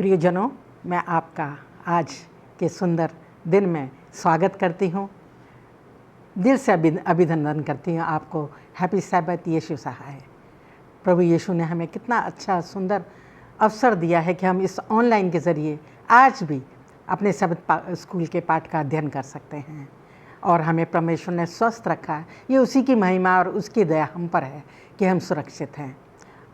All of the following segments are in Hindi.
प्रियजनों, मैं आपका आज के सुंदर दिन में स्वागत करती हूँ। दिल से अभिनंदन करती हूँ आपको। हैप्पी सैबत यीशु सहाय। प्रभु यीशु ने हमें कितना अच्छा सुंदर अवसर दिया है कि हम इस ऑनलाइन के ज़रिए आज भी अपने सैबत स्कूल के पाठ का अध्ययन कर सकते हैं और हमें परमेश्वर ने स्वस्थ रखा है। ये उसी की महिमा और उसकी दया हम पर है कि हम सुरक्षित हैं।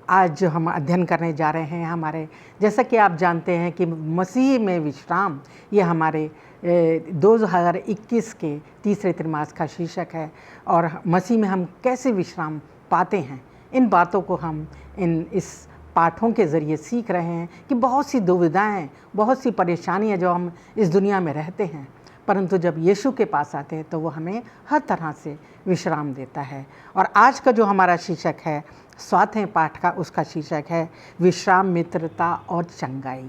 आज जो हम अध्ययन करने जा रहे हैं हमारे, जैसा कि आप जानते हैं कि मसीह में विश्राम, ये हमारे 2021 के तीसरे त्रैमास का शीर्षक है और मसीह में हम कैसे विश्राम पाते हैं, इन बातों को हम इस पाठों के ज़रिए सीख रहे हैं कि बहुत सी दुविधाएं, बहुत सी परेशानियां जो हम इस दुनिया में रहते हैं, परंतु जब यीशु के पास आते हैं तो वो हमें हर तरह से विश्राम देता है। और आज का जो हमारा शीर्षक है 7वें पाठ का, उसका शीर्षक है विश्राम, मित्रता और चंगाई।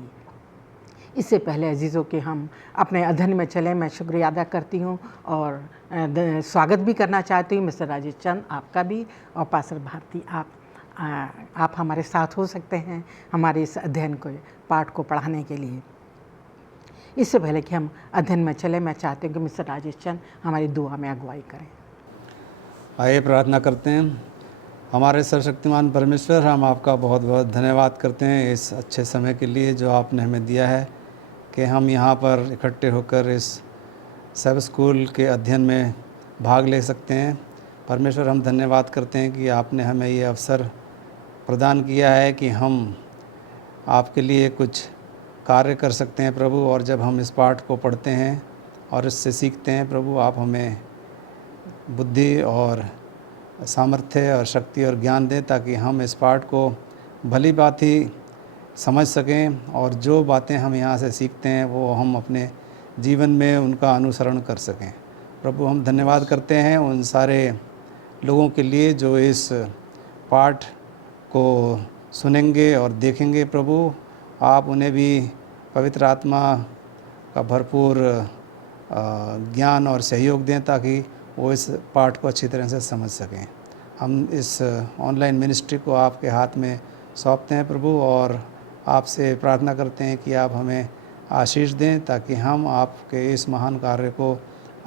इससे पहले अजीज़ों के हम अपने अध्ययन में चलें, मैं शुक्रिया अदा करती हूँ और स्वागत भी करना चाहती हूँ मिस्टर राजेश चंद आपका भी, और पास्टर भारती आप हमारे साथ हो सकते हैं हमारे इस अध्ययन को, पाठ को पढ़ाने के लिए। इससे पहले कि हम अध्ययन में चलें, मैं चाहती हूँ कि मिस्टर राजेश चंद हमारी दुआ में अगुवाई करें। आइए प्रार्थना करते हैं। हमारे सर्वशक्तिमान परमेश्वर, हम आपका बहुत बहुत धन्यवाद करते हैं इस अच्छे समय के लिए जो आपने हमें दिया है कि हम यहाँ पर इकट्ठे होकर इस सब स्कूल के अध्ययन में भाग ले सकते हैं। परमेश्वर, हम धन्यवाद करते हैं कि आपने हमें ये अवसर प्रदान किया है कि हम आपके लिए कुछ कार्य कर सकते हैं प्रभु। और जब हम इस पाठ को पढ़ते हैं और इससे सीखते हैं प्रभु, आप हमें बुद्धि और सामर्थ्य और शक्ति और ज्ञान दें ताकि हम इस पाठ को भली बात ही समझ सकें और जो बातें हम यहाँ से सीखते हैं वो हम अपने जीवन में उनका अनुसरण कर सकें। प्रभु, हम धन्यवाद करते हैं उन सारे लोगों के लिए जो इस पाठ को सुनेंगे और देखेंगे। प्रभु, आप उन्हें भी पवित्र आत्मा का भरपूर ज्ञान और सहयोग दें ताकि वो इस पाठ को अच्छी तरह से समझ सकें। हम इस ऑनलाइन मिनिस्ट्री को आपके हाथ में सौंपते हैं प्रभु और आपसे प्रार्थना करते हैं कि आप हमें आशीष दें ताकि हम आपके इस महान कार्य को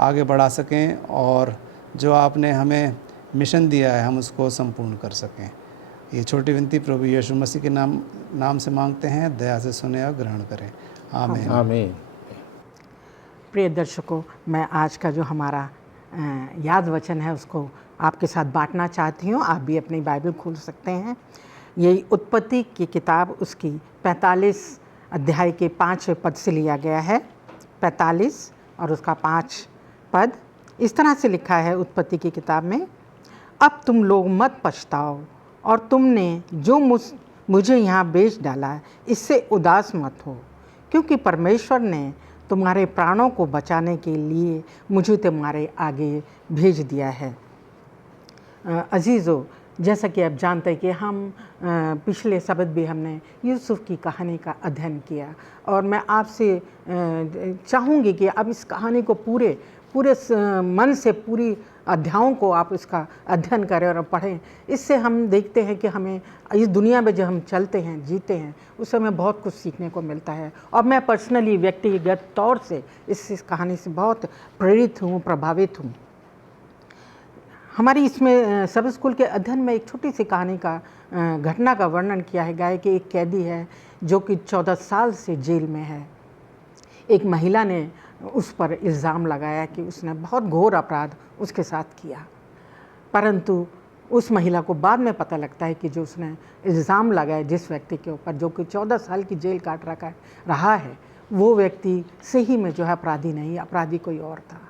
आगे बढ़ा सकें और जो आपने हमें मिशन दिया है हम उसको संपूर्ण कर सकें। ये छोटी विनती प्रभु यीशु मसीह के नाम से मांगते हैं, दया से सुने और ग्रहण करें। आमीन। आमीन। प्रिय दर्शकों, मैं आज का जो हमारा याद वचन है उसको आपके साथ बांटना चाहती हूँ। आप भी अपनी बाइबल खोल सकते हैं। ये उत्पत्ति की किताब उसकी 45 अध्याय के 5वें पद से लिया गया है। 45 और उसका 5 पद इस तरह से लिखा है उत्पत्ति की किताब में, अब तुम लोग मत पछताओ और तुमने जो मुझे यहाँ बेच डाला इससे उदास मत हो, क्योंकि परमेश्वर ने तुम्हारे प्राणों को बचाने के लिए मुझे तुम्हारे आगे भेज दिया है। अजीज़ों, जैसा कि आप जानते हैं कि हम पिछले सबत भी हमने यूसुफ की कहानी का अध्ययन किया और मैं आपसे चाहूँगी कि अब इस कहानी को पूरे मन से पूरी अध्यायों को आप इसका अध्ययन करें और पढ़ें। इससे हम देखते हैं कि हमें इस दुनिया में जब हम चलते हैं, जीते हैं, उस समय बहुत कुछ सीखने को मिलता है। और मैं पर्सनली व्यक्तिगत तौर से इस कहानी से बहुत प्रेरित हूँ, प्रभावित हूँ। हमारी इसमें सब स्कूल के अध्ययन में एक छोटी सी कहानी का घटना का वर्णन किया है गया है कि एक कैदी है जो कि 14 साल से जेल में है। एक महिला ने उस पर इल्ज़ाम लगाया कि उसने बहुत घोर अपराध उसके साथ किया, परंतु उस महिला को बाद में पता लगता है कि जो उसने इल्ज़ाम लगाया जिस व्यक्ति के ऊपर, जो कि 14 साल की जेल काट रहा है, वो व्यक्ति सही में जो है अपराधी नहीं, अपराधी कोई और था।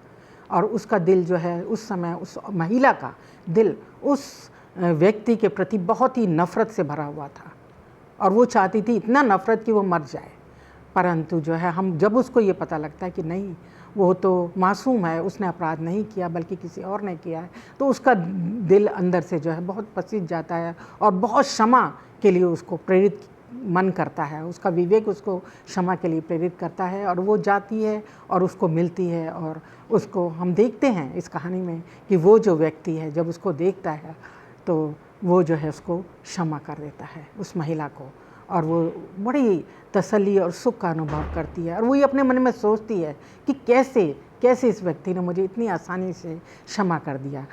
और उसका दिल जो है उस समय, उस महिला का दिल उस व्यक्ति के प्रति बहुत ही नफ़रत से भरा हुआ था और वो चाहती थी इतना नफ़रत कि वो मर जाए। परंतु जो है हम जब उसको ये पता लगता है कि नहीं, वो तो मासूम है, उसने अपराध नहीं किया बल्कि किसी और ने किया है, तो उसका दिल अंदर से जो है बहुत पसीज जाता है और बहुत क्षमा के लिए उसको प्रेरित मन करता है, उसका विवेक उसको क्षमा के लिए प्रेरित करता है और वो जाती है और उसको मिलती है। और उसको हम देखते हैं इस कहानी में कि वो जो व्यक्ति है जब उसको देखता है तो वो जो है उसको क्षमा कर देता है उस महिला को और वो बड़ी तसल्ली और सुख का अनुभव करती है, और वही अपने मन में सोचती है कि कैसे कैसे इस व्यक्ति ने मुझे इतनी आसानी से क्षमा कर दिया।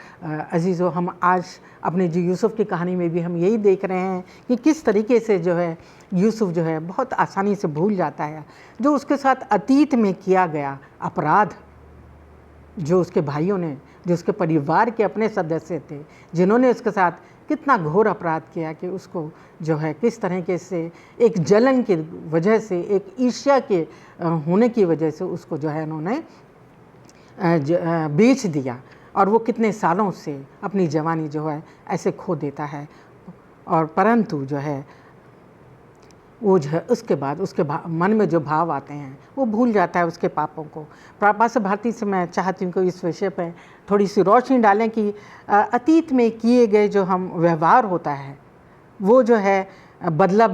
अजीज़ों, हम आज अपने जो यूसुफ की कहानी में भी हम यही देख रहे हैं कि किस तरीके से जो है यूसुफ जो है बहुत आसानी से भूल जाता है जो उसके साथ अतीत में किया गया अपराध, जो उसके भाइयों ने, जो उसके परिवार के अपने सदस्य थे, जिन्होंने उसके साथ कितना घोर अपराध किया कि उसको जो है किस तरीके से एक जलन की वजह से, एक ईर्ष्या के होने की वजह से उसको जो है उन्होंने बेच दिया, और वो कितने सालों से अपनी जवानी जो है ऐसे खो देता है। और परंतु जो है वो जो है उसके बाद उसके मन में जो भाव आते हैं वो भूल जाता है उसके पापों को। पास भारती से मैं चाहती हूँ कि इस विषय पर थोड़ी सी रोशनी डालें कि अतीत में किए गए जो हम व्यवहार होता है वो जो है बदला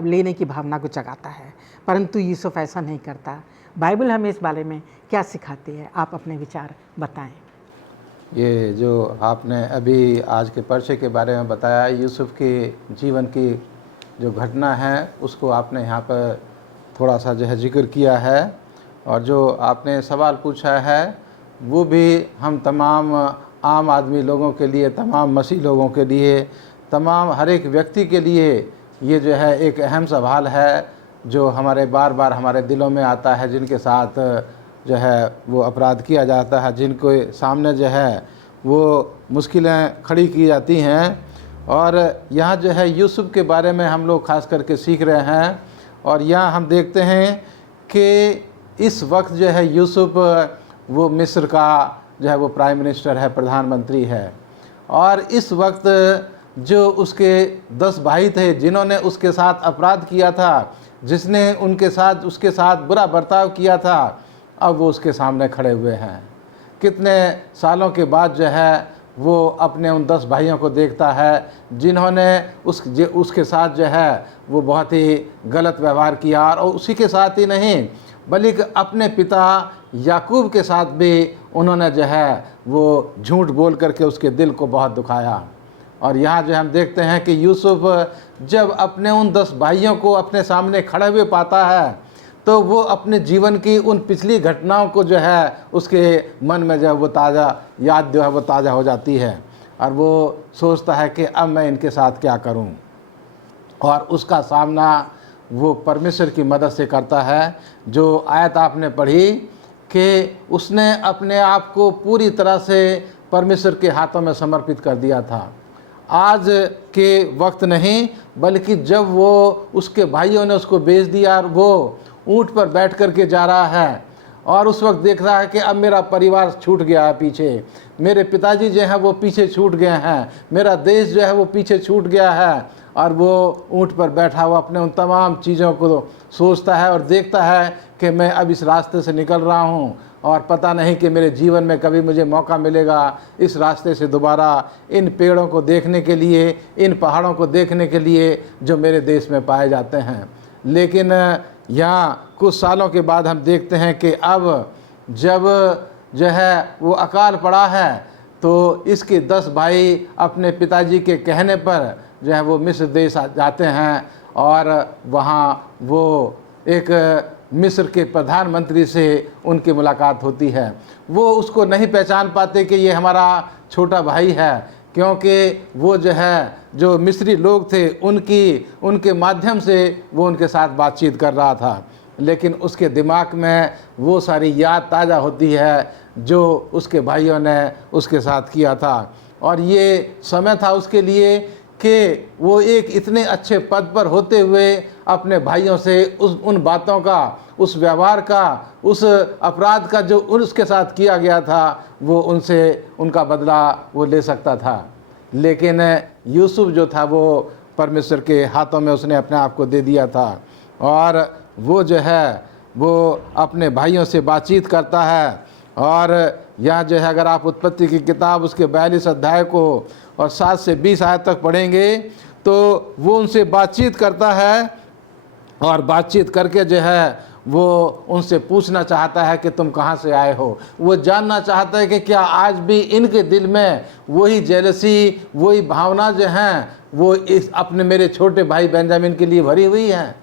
लेने की भावना को जगाता है, परंतु यूसुफ ऐसा नहीं करता। बाइबल हमें इस बारे में क्या सिखाती है, आप अपने विचार बताएं। ये जो आपने अभी आज के परिचय के बारे में बताया, यूसुफ के जीवन की जो घटना है उसको आपने यहाँ पर थोड़ा सा जो है जिक्र किया है, और जो आपने सवाल पूछा है वो भी हम तमाम आम आदमी लोगों के लिए, तमाम मसीह लोगों के लिए, तमाम हर एक व्यक्ति के लिए ये जो है एक अहम सवाल है जो हमारे बार बार हमारे दिलों में आता है, जिनके साथ जो है वो अपराध किया जाता है, जिनके सामने जो है वो मुश्किलें खड़ी की जाती हैं। और यहाँ जो है यूसुफ के बारे में हम लोग खास करके सीख रहे हैं, और यहाँ हम देखते हैं कि इस वक्त जो है यूसुफ वो मिस्र का जो है वो प्राइम मिनिस्टर है, प्रधानमंत्री है, और इस वक्त जो उसके 10 भाई थे जिन्होंने उसके साथ अपराध किया था, जिसने उसके साथ बुरा बर्ताव किया था, अब वो उसके सामने खड़े हुए हैं। कितने सालों के बाद जो है वो अपने उन 10 भाइयों को देखता है जिन्होंने उसके साथ जो है वो बहुत ही गलत व्यवहार किया, और उसी के साथ ही नहीं बल्कि अपने पिता याकूब के साथ भी उन्होंने जो है वो झूठ बोल करके उसके दिल को बहुत दुखाया। और यहाँ जो हम देखते हैं कि यूसुफ जब अपने उन 10 भाइयों को अपने सामने खड़े हुए पाता है तो वो अपने जीवन की उन पिछली घटनाओं को जो है उसके मन में जो है वो ताज़ा याद जो है वो ताज़ा हो जाती है, और वो सोचता है कि अब मैं इनके साथ क्या करूं, और उसका सामना वो परमेश्वर की मदद से करता है। जो आयत आपने पढ़ी कि उसने अपने आप को पूरी तरह से परमेश्वर के हाथों में समर्पित कर दिया था। आज के वक्त नहीं बल्कि जब वो उसके भाइयों ने उसको बेच दिया और वो ऊँट पर बैठ कर के जा रहा है, और उस वक्त देख रहा है कि अब मेरा परिवार छूट गया है पीछे, मेरे पिताजी जो हैं वो पीछे छूट गए हैं, मेरा देश जो है वो पीछे छूट गया है, और वो ऊँट पर बैठा हुआ अपने उन तमाम चीज़ों को सोचता है और देखता है कि मैं अब इस रास्ते से निकल रहा हूँ, और पता नहीं कि मेरे जीवन में कभी मुझे मौका मिलेगा इस रास्ते से दोबारा इन पेड़ों को देखने के लिए, इन पहाड़ों को देखने के लिए जो मेरे देश में पाए जाते हैं। लेकिन यहाँ कुछ सालों के बाद हम देखते हैं कि अब जब जो है वो अकाल पड़ा है तो इसके 10 भाई अपने पिताजी के कहने पर जो है वो मिस्र देश जाते हैं, और वहाँ वो एक मिस्र के प्रधानमंत्री से उनकी मुलाकात होती है। वो उसको नहीं पहचान पाते कि ये हमारा छोटा भाई है, क्योंकि वो जो है जो मिस्री लोग थे उनके माध्यम से वो उनके साथ बातचीत कर रहा था, लेकिन उसके दिमाग में वो सारी याद ताज़ा होती है जो उसके भाइयों ने उसके साथ किया था। और ये समय था उसके लिए कि वो एक इतने अच्छे पद पर होते हुए अपने भाइयों से उन बातों का, उस व्यवहार का, उस अपराध का जो उसके साथ किया गया था वो उनसे उनका बदला वो ले सकता था। लेकिन यूसुफ जो था वो परमेश्वर के हाथों में उसने अपने आप को दे दिया था, और वो जो है वो अपने भाइयों से बातचीत करता है। और यहाँ जो है अगर आप उत्पत्ति की किताब उसके 42 अध्याय को और 7 से 20 आयत तक पढ़ेंगे तो वो उनसे बातचीत करता है और बातचीत करके जो है वो उनसे पूछना चाहता है कि तुम कहाँ से आए हो। वो जानना चाहता है कि क्या आज भी इनके दिल में वही जेलसी, वही भावना जो हैं वो इस अपने मेरे छोटे भाई बेंजामिन के लिए भरी हुई हैं।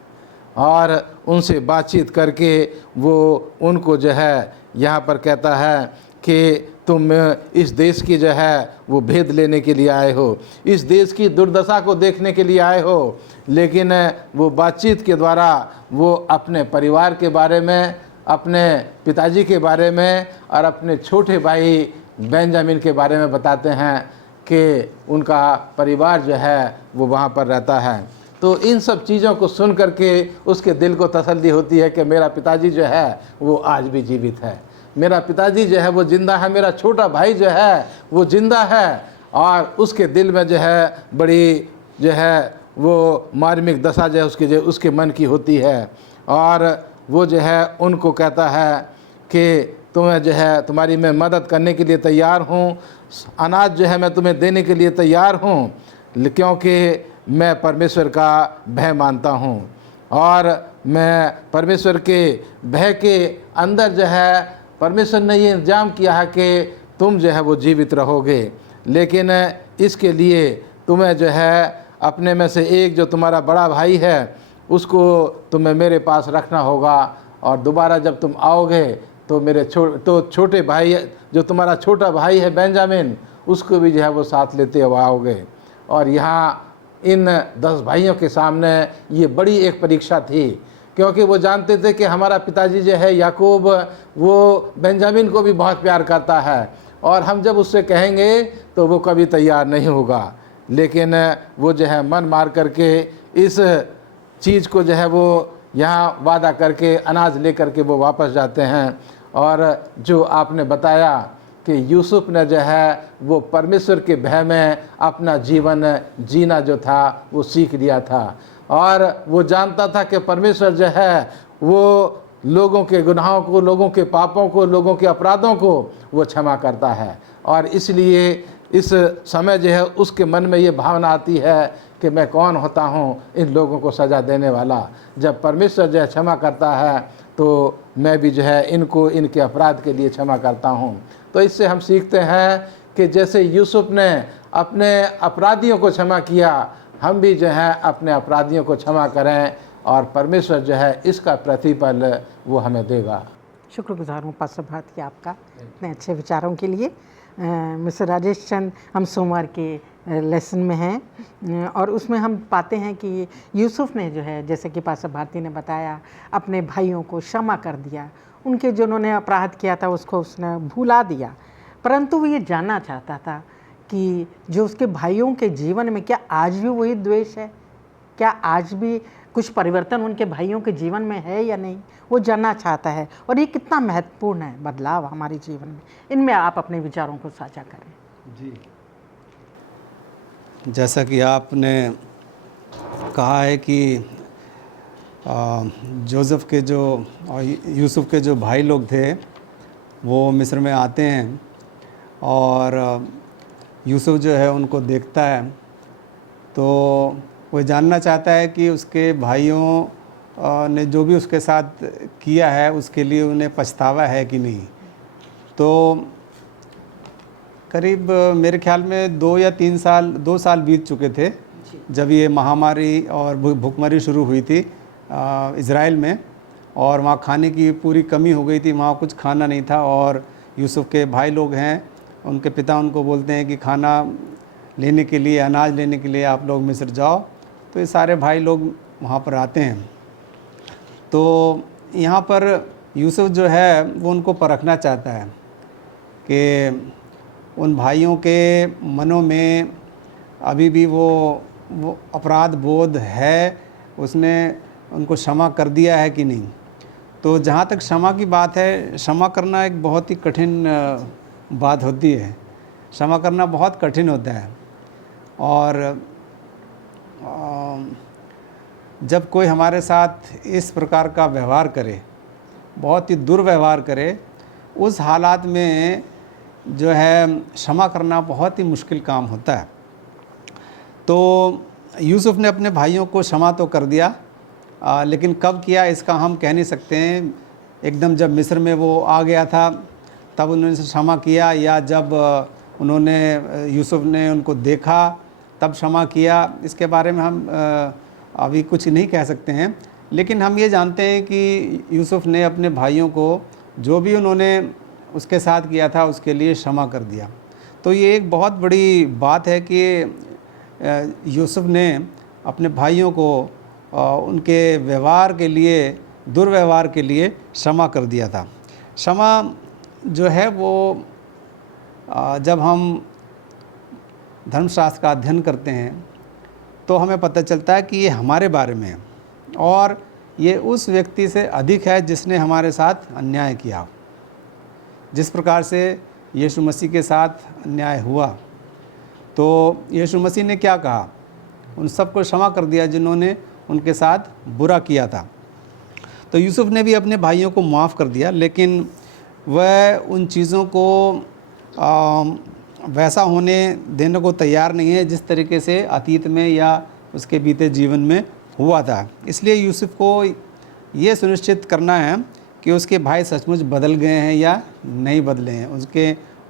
और उनसे बातचीत करके वो उनको जो है यहाँ पर कहता है कि तुम इस देश की जो है वो भेद लेने के लिए आए हो, इस देश की दुर्दशा को देखने के लिए आए हो। लेकिन वो बातचीत के द्वारा वो अपने परिवार के बारे में, अपने पिताजी के बारे में और अपने छोटे भाई बेंजामिन के बारे में बताते हैं कि उनका परिवार जो है वो वहाँ पर रहता है। तो इन सब चीज़ों को सुन करके उसके दिल को तसल्ली होती है कि मेरा पिताजी जो है वो आज भी जीवित है, मेरा पिताजी जो है वो जिंदा है, मेरा छोटा भाई जो है वो जिंदा है। और उसके दिल में जो है बड़ी जो है वो मार्मिक दशा जो है उसके मन की होती है। और वो जो है उनको कहता है कि तुम्हें जो है तुम्हारी मैं मदद करने के लिए तैयार हूँ, अनाज जो है मैं तुम्हें देने के लिए तैयार हूँ, क्योंकि मैं परमेश्वर का भय मानता हूँ और मैं परमेश्वर के भय के अंदर जो है परमेश्वर ने ये इंतजाम किया है कि तुम जो है वो जीवित रहोगे। लेकिन इसके लिए तुम्हें जो है अपने में से एक जो तुम्हारा बड़ा भाई है उसको तुम्हें मेरे पास रखना होगा, और दोबारा जब तुम आओगे तो मेरे छोटे भाई जो तुम्हारा छोटा भाई है बेंजामिन उसको भी जो है वो साथ लेते हुए आओगे। और यहाँ इन 10 भाइयों के सामने ये बड़ी एक परीक्षा थी, क्योंकि वो जानते थे कि हमारा पिताजी जो है याकूब वो बेंजामिन को भी बहुत प्यार करता है और हम जब उससे कहेंगे तो वो कभी तैयार नहीं होगा। लेकिन वो जो है मन मार करके इस चीज़ को जो है वो यहाँ वादा करके अनाज ले करके वो वापस जाते हैं। और जो आपने बताया कि यूसुफ ने जो है वो परमेश्वर के भय में अपना जीवन जीना जो था वो सीख लिया था, और वो जानता था कि परमेश्वर जो है वो लोगों के गुनाहों को, लोगों के पापों को, लोगों के अपराधों को वो क्षमा करता है। और इसलिए इस समय जो है उसके मन में ये भावना आती है कि मैं कौन होता हूँ इन लोगों को सज़ा देने वाला। जब परमेश्वर जो है क्षमा करता है तो मैं भी जो है इनको इनके अपराध के लिए क्षमा करता हूँ। तो इससे हम सीखते हैं कि जैसे यूसुफ ने अपने अपराधियों को क्षमा किया, हम भी जो है अपने अपराधियों को क्षमा करें और परमेश्वर जो है इसका प्रतिफल वो हमें देगा। शुक्रगुजार हूँ पास्टर भारती आपका इतने अच्छे विचारों के लिए। मिस्टर राजेश चंद, हम सोमवार के लेसन में हैं और उसमें हम पाते हैं कि यूसुफ ने जो है, जैसे कि पास्टर भारती ने बताया, अपने भाइयों को क्षमा कर दिया, उनके जो उन्होंने अपराध किया था उसको उसने भुला दिया। परंतु वो ये जानना चाहता था कि जो उसके भाइयों के जीवन में क्या आज भी वही द्वेष है, क्या आज भी कुछ परिवर्तन उनके भाइयों के जीवन में है या नहीं, वो जानना चाहता है। और ये कितना महत्वपूर्ण है बदलाव हमारे जीवन में। इनमें आप अपने विचारों को साझा करें। जी, जैसा कि आपने कहा है कि जोसेफ के जो और यूसुफ के जो भाई लोग थे वो मिस्र में आते हैं और यूसुफ जो है उनको देखता है तो वो जानना चाहता है कि उसके भाइयों ने जो भी उसके साथ किया है उसके लिए उन्हें पछतावा है कि नहीं। तो करीब मेरे ख्याल में 2 साल बीत चुके थे जब ये महामारी और भूखमरी शुरू हुई थी इज़राइल में, और वहाँ खाने की पूरी कमी हो गई थी, वहाँ कुछ खाना नहीं था। और यूसुफ के भाई लोग हैं, उनके पिता उनको बोलते हैं कि खाना लेने के लिए, अनाज लेने के लिए आप लोग मिस्र जाओ। तो ये सारे भाई लोग वहाँ पर आते हैं। तो यहाँ पर यूसुफ जो है वो उनको परखना चाहता है कि उन भाइयों के मनों में अभी भी वो अपराध बोध है, उसने उनको क्षमा कर दिया है कि नहीं। तो जहाँ तक क्षमा की बात है, क्षमा करना एक बहुत ही कठिन बात होती है, क्षमा करना बहुत कठिन होता है। और जब कोई हमारे साथ इस प्रकार का व्यवहार करे, बहुत ही दुर्व्यवहार करे, उस हालात में जो है क्षमा करना बहुत ही मुश्किल काम होता है। तो यूसुफ ने अपने भाइयों को क्षमा तो कर दिया, लेकिन कब किया इसका हम कह नहीं सकते हैं। एकदम जब मिस्र में वो आ गया था तब उन्होंने क्षमा किया, या जब उन्होंने यूसुफ ने उनको देखा तब क्षमा किया, इसके बारे में हम अभी कुछ नहीं कह सकते हैं। लेकिन हम ये जानते हैं कि यूसुफ ने अपने भाइयों को जो भी उन्होंने उसके साथ किया था उसके लिए क्षमा कर दिया। तो ये एक बहुत बड़ी बात है कि यूसुफ ने अपने भाइयों को उनके व्यवहार के लिए, दुर्व्यवहार के लिए क्षमा कर दिया था। क्षमा जो है वो जब हम धर्मशास्त्र का अध्ययन करते हैं तो हमें पता चलता है कि ये हमारे बारे में है और ये उस व्यक्ति से अधिक है जिसने हमारे साथ अन्याय किया। जिस प्रकार से यीशु मसीह के साथ अन्याय हुआ, तो यीशु मसीह ने क्या कहा? उन सबको क्षमा कर दिया जिन्होंने उनके साथ बुरा किया था। तो यूसुफ ने भी अपने भाइयों को माफ़ कर दिया, लेकिन वह उन चीज़ों को वैसा होने देने को तैयार नहीं है जिस तरीके से अतीत में या उसके बीते जीवन में हुआ था। इसलिए यूसुफ को ये सुनिश्चित करना है कि उसके भाई सचमुच बदल गए हैं या नहीं बदले हैं,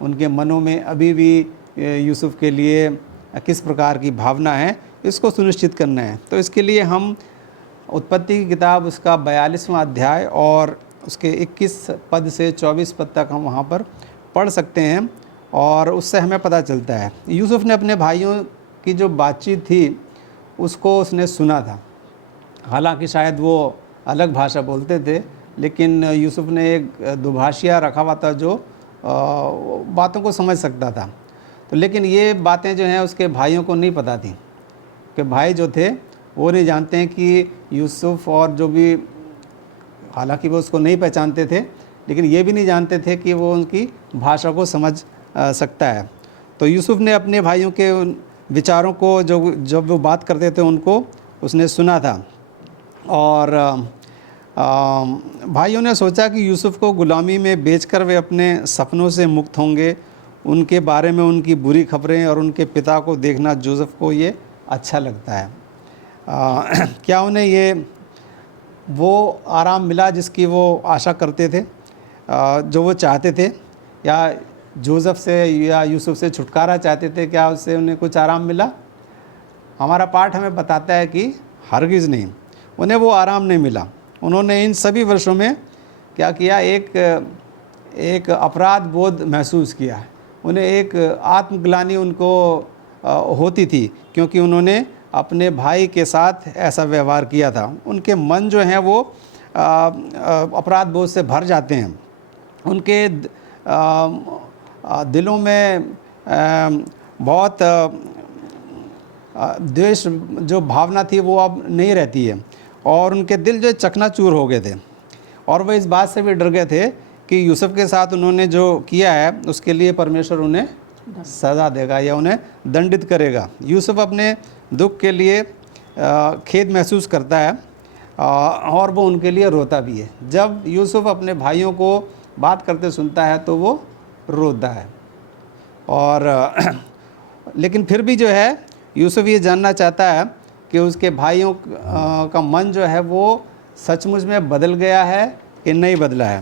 उनके मनों में अभी भी यूसुफ के लिए किस प्रकार की भावना है, इसको सुनिश्चित करना है। तो इसके लिए हम उत्पत्ति की किताब उसका 42वां अध्याय और उसके 21 पद से 24 पद तक हम वहाँ पर पढ़ सकते हैं और उससे हमें पता चलता है। यूसुफ ने अपने भाइयों की जो बातचीत थी उसको उसने सुना था। हालांकि शायद वो अलग भाषा बोलते थे, लेकिन यूसुफ ने एक दुभाषिया रखा हुआ था जो बातों को समझ सकता था। तो लेकिन ये बातें जो हैं उसके भाइयों को नहीं पता थी, कि भाई जो थे वो नहीं जानते हैं कि यूसुफ और जो भी, हालांकि वो उसको नहीं पहचानते थे, लेकिन ये भी नहीं जानते थे कि वो उनकी भाषा को समझ सकता है। तो यूसुफ ने अपने भाइयों के उन विचारों को जब वो बात करते थे उनको उसने सुना था। और भाइयों ने सोचा कि यूसुफ को गुलामी में बेचकर वे अपने सपनों से मुक्त होंगे। उनके बारे में उनकी बुरी खबरें और उनके पिता को देखना जोसेफ को ये अच्छा लगता है। क्या उन्हें ये वो आराम मिला जिसकी वो आशा करते थे, जो वो चाहते थे, या जोसेफ से या यूसुफ से छुटकारा चाहते थे? क्या उससे उन्हें कुछ आराम मिला? हमारा पाठ हमें बताता है कि हरगिज़ नहीं, उन्हें वो आराम नहीं मिला। उन्होंने इन सभी वर्षों में क्या किया? एक अपराध बोध महसूस किया। उन्हें एक आत्मग्लानि उनको होती थी, क्योंकि उन्होंने अपने भाई के साथ ऐसा व्यवहार किया था। उनके मन जो हैं वो अपराध बोध से भर जाते हैं। उनके दिलों में बहुत द्वेष जो भावना थी वो अब नहीं रहती है, और उनके दिल जो चकनाचूर हो गए थे। और वह इस बात से भी डर गए थे कि यूसुफ के साथ उन्होंने जो किया है उसके लिए परमेश्वर उन्हें सज़ा देगा या उन्हें दंडित करेगा। यूसुफ अपने दुख के लिए खेद महसूस करता है और वो उनके लिए रोता भी है। जब यूसुफ अपने भाइयों को बात करते सुनता है तो वो रोता है। और लेकिन फिर भी जो है यूसुफ ये जानना चाहता है कि उसके भाइयों का मन जो है वो सचमुच में बदल गया है कि नहीं बदला है।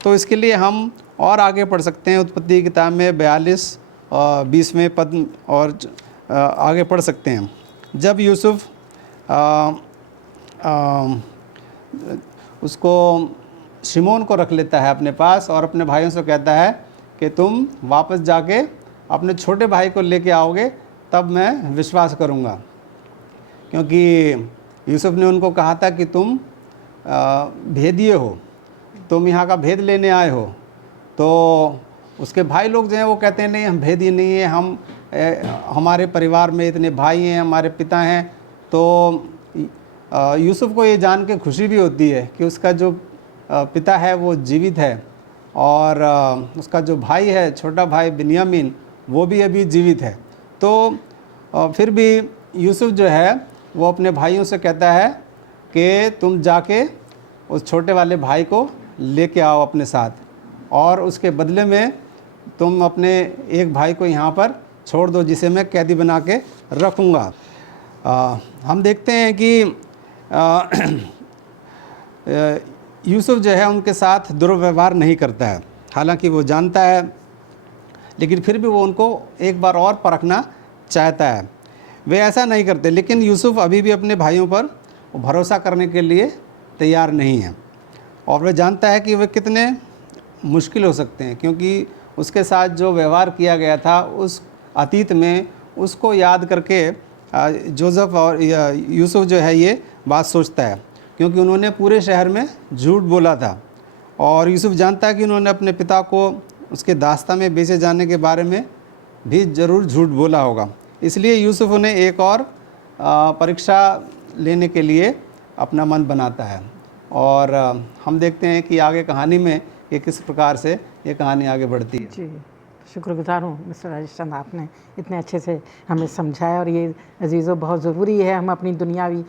तो इसके लिए हम और आगे पढ़ सकते हैं। उत्पत्ति की किताब में 42 और 20वें पद और आगे पढ़ सकते हैं। जब यूसुफ उसको शिमोन को रख लेता है अपने पास और अपने भाइयों से कहता है कि तुम वापस जाके अपने छोटे भाई को लेके आओगे तब मैं विश्वास करूँगा। क्योंकि यूसुफ ने उनको कहा था कि तुम भेदिए हो, तुम यहाँ का भेद लेने आए हो। तो उसके भाई लोग जो हैं वो कहते हैं नहीं, हम भेदिए नहीं है, हम हमारे परिवार में इतने भाई हैं, हमारे पिता हैं। तो यूसुफ को ये जान के खुशी भी होती है कि उसका जो पिता है वो जीवित है, और उसका जो भाई है, छोटा भाई बिन्यामीन, वो भी अभी जीवित है। तो फिर भी यूसुफ जो है वो अपने भाइयों से कहता है कि तुम जाके उस छोटे वाले भाई को लेके आओ अपने साथ, और उसके बदले में तुम अपने एक भाई को यहाँ पर छोड़ दो जिसे मैं कैदी बना के रखूँगा। हम देखते हैं कि यूसुफ जो है उनके साथ दुर्व्यवहार नहीं करता है। हालांकि वो जानता है, लेकिन फिर भी वो उनको एक बार और परखना चाहता है। वे ऐसा नहीं करते, लेकिन यूसुफ अभी भी अपने भाइयों पर भरोसा करने के लिए तैयार नहीं है। और वह जानता है कि वे कितने मुश्किल हो सकते हैं, क्योंकि उसके साथ जो व्यवहार किया गया था उस अतीत में, उसको याद करके जोसेफ और यूसुफ जो है ये बात सोचता है, क्योंकि उन्होंने पूरे शहर में झूठ बोला था। और यूसुफ जानता है कि उन्होंने अपने पिता को उसके दास्ता में बेचे जाने के बारे में भी ज़रूर झूठ बोला होगा। इसलिए यूसुफ उन्हें एक और परीक्षा लेने के लिए अपना मन बनाता है। और हम देखते हैं कि आगे कहानी में ये किस प्रकार से ये कहानी आगे बढ़ती है। जी, शुक्रगुजार हूँ मिस्टर राजेश चंद, आपने इतने अच्छे से हमें समझाया। और ये अजीज़ों बहुत ज़रूरी है, हम अपनी दुनियावी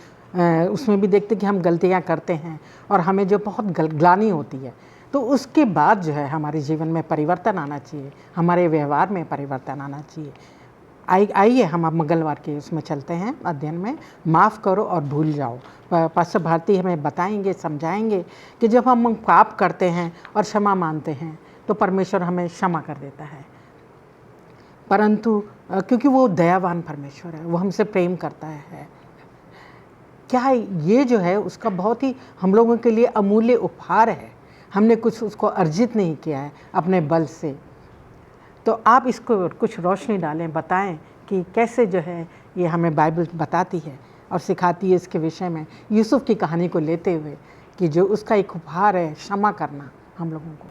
उसमें भी देखते कि हम गलतियाँ करते हैं और हमें जो बहुत ग्लानि होती है, तो उसके बाद जो है हमारे जीवन में परिवर्तन आना चाहिए, हमारे व्यवहार में परिवर्तन आना चाहिए। आइए हम अब मंगलवार के उसमें चलते हैं अध्ययन में, माफ़ करो और भूल जाओ। पास्टर भारती हमें बताएंगे, समझाएंगे कि जब हम पाप करते हैं और क्षमा मांगते हैं तो परमेश्वर हमें क्षमा कर देता है। परंतु क्योंकि वो दयावान परमेश्वर है, वो हमसे प्रेम करता है। क्या ये जो है उसका बहुत ही हम लोगों के लिए अमूल्य उपहार है। हमने कुछ उसको अर्जित नहीं किया है अपने बल से। तो आप इसको कुछ रोशनी डालें, बताएं कि कैसे जो है ये हमें बाइबल बताती है और सिखाती है इसके विषय में, यूसुफ की कहानी को लेते हुए, कि जो उसका एक उपहार है क्षमा करना हम लोगों को।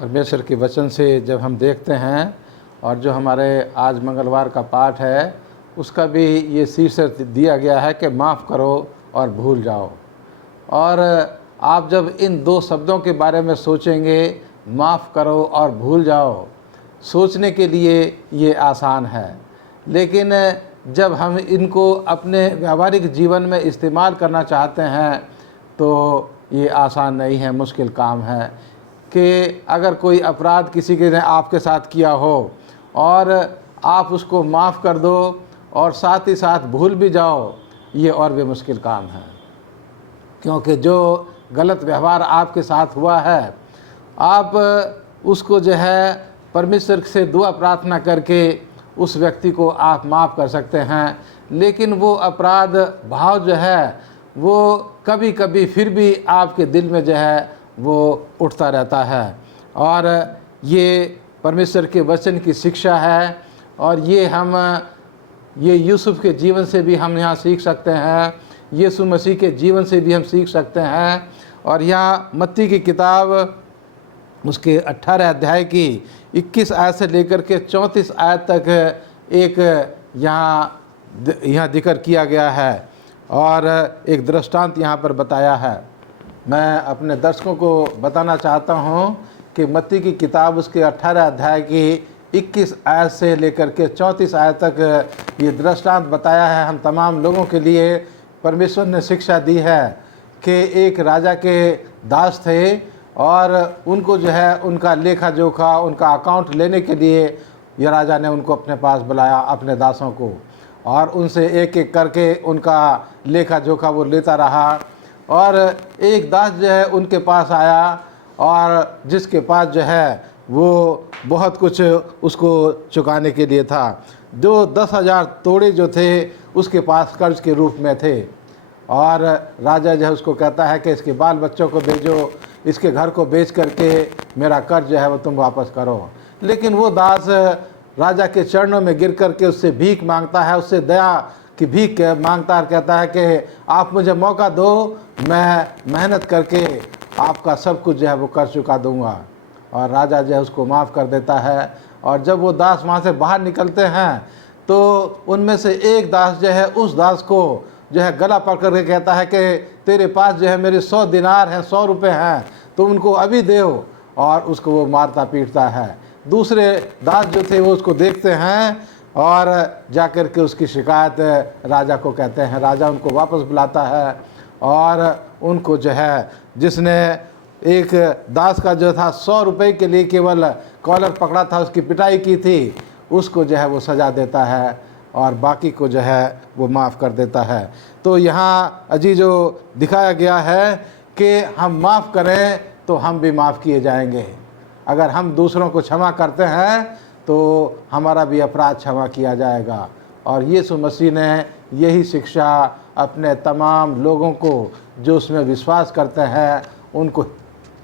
परमेश्वर के वचन से जब हम देखते हैं, और जो हमारे आज मंगलवार का पाठ है उसका भी ये शीर्षक दिया गया है कि माफ़ करो और भूल जाओ। और आप जब इन दो शब्दों के बारे में सोचेंगे, माफ़ करो और भूल जाओ, सोचने के लिए ये आसान है, लेकिन जब हम इनको अपने व्यावहारिक जीवन में इस्तेमाल करना चाहते हैं तो ये आसान नहीं है, मुश्किल काम है। कि अगर कोई अपराध किसी के ने आपके साथ किया हो और आप उसको माफ़ कर दो और साथ ही साथ भूल भी जाओ, ये और भी मुश्किल काम है। क्योंकि जो गलत व्यवहार आपके साथ हुआ है, आप उसको जो है परमेश्वर से दुआ प्रार्थना करके उस व्यक्ति को आप माफ़ कर सकते हैं, लेकिन वो अपराध भाव जो है वो कभी कभी फिर भी आपके दिल में जो है वो उठता रहता है। और ये परमेश्वर के वचन की शिक्षा है, और ये यूसुफ के जीवन से भी हम यहाँ सीख सकते हैं, यीशु मसीह के जीवन से भी हम सीख सकते हैं। और यहाँ मत्ती की किताब उसके 18 अध्याय की 21 आयत से लेकर के 34 आयत तक एक यहाँ जिक्र किया गया है और एक दृष्टांत यहाँ पर बताया है। मैं अपने दर्शकों को बताना चाहता हूँ कि मत्ती की किताब उसके 18 अध्याय की 21 आयत से लेकर के 34 आयत तक ये दृष्टांत बताया है। हम तमाम लोगों के लिए परमेश्वर ने शिक्षा दी है कि एक राजा के दास थे और उनको जो है उनका लेखा जोखा, उनका अकाउंट लेने के लिए यह राजा ने उनको अपने पास बुलाया, अपने दासों को, और उनसे एक एक करके उनका लेखा जोखा वो लेता रहा। और एक दास जो है उनके पास आया और जिसके पास जो है वो बहुत कुछ उसको चुकाने के लिए था। जो 10,000 तोड़े जो थे उसके पास कर्ज के रूप में थे। और राजा जो है उसको कहता है कि इसके बाल बच्चों को भेजो, इसके घर को बेच करके मेरा कर्ज जो है वो तुम वापस करो। लेकिन वो दास राजा के चरणों में गिर करके उससे भीख मांगता है, उससे दया की भीख मांगता है, कहता है कि आप मुझे मौका दो, मैं मेहनत करके आपका सब कुछ जो है वो कर चुका दूंगा। और राजा जो है उसको माफ़ कर देता है। और जब वो दास वहाँ से बाहर निकलते हैं तो उनमें से एक दास जो है उस दास को जो है गला पकड़ के कहता है कि तेरे पास जो है मेरे 100 दिनार हैं, 100 रुपये हैं, तुम उनको अभी दो। और उसको वो मारता पीटता है। दूसरे दास जो थे वो उसको देखते हैं और जाकर के उसकी शिकायत राजा को कहते हैं। राजा उनको वापस बुलाता है और उनको जो है जिसने एक दास का जो था 100 रुपये के लिए केवल कॉलर पकड़ा था, उसकी पिटाई की थी, उसको जो है वो सज़ा देता है और बाकी को जो है वो माफ़ कर देता है। तो यहाँ अजी जो दिखाया गया है कि हम माफ़ करें तो हम भी माफ़ किए जाएंगे। अगर हम दूसरों को क्षमा करते हैं तो हमारा भी अपराध क्षमा किया जाएगा। और यीशु मसीह ने यही शिक्षा अपने तमाम लोगों को जो उसमें विश्वास करते हैं उनको